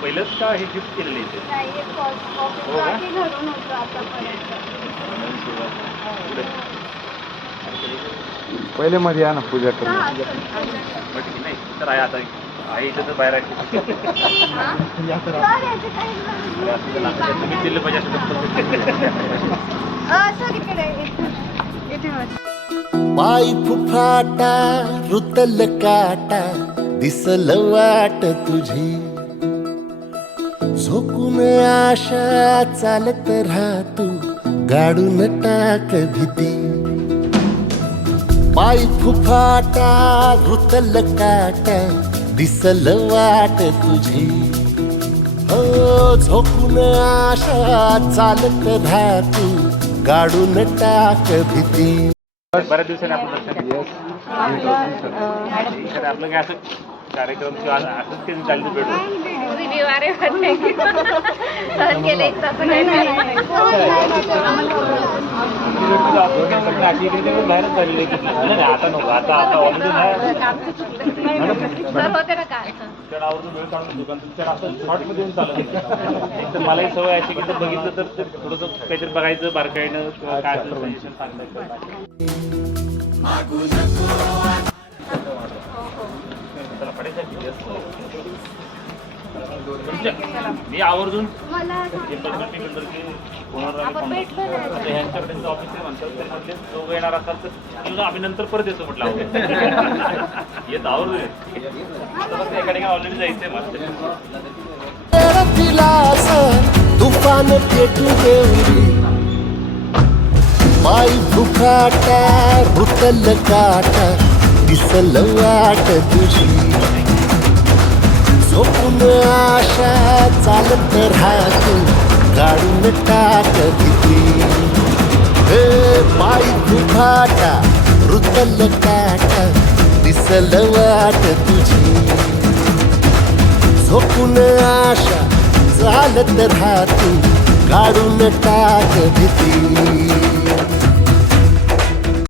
पहिलंच का हे गिफ्ट केलेलं इथे? पहिले मध्ये या ना पूजा करून. नाही तर आहे आता आहे इथं तर बाहेर आहे. तुम्ही दिलं पाहिजे पाय फुफाटा रुतल काटा दिसल वाट तुझी झोकून आशा चालत राहतू गाडून टाक भीती पाय फुफाटा रुतल काटा दिसल वाट तुझी हो झोकून आशा चालत राहतू गाडून टाक भीती. बऱ्याच दिवसांनी आपलं दर्शन आपलं काय असं कार्यक्रम किंवा असंच काही चाललं भेटू बाहेरच झालेली आता नको आता आता आवर्जून वेळ काढून दुकान तुमच्या असं शॉर्टमध्ये येऊन चालत एक तर मलाही सवय अशी की जर बघितलं तर थोडंसं काहीतरी बघायचं बारकाईनं किंवा काय सजेशन सांगता. मी आवर्जून ह्यांच्याकडे ऑफिस आहे म्हणतात त्यामध्ये दोघं येणार असाल तर आम्ही नंतर परत येतो म्हटलं येत आवर्जून एका ठिकाणी ऑलरेडी जायचंय मला तुफान पेटू देवरी पाय फुफाटा रुतल काटा दिसल वाट तुझी झोपून आशा चालत राहतू गाडून टाक भीती पाय फुफाटा रुतल काटा दिसल वाट तुझी झोपून आशा चालत राहतू गाडून टाक भीती.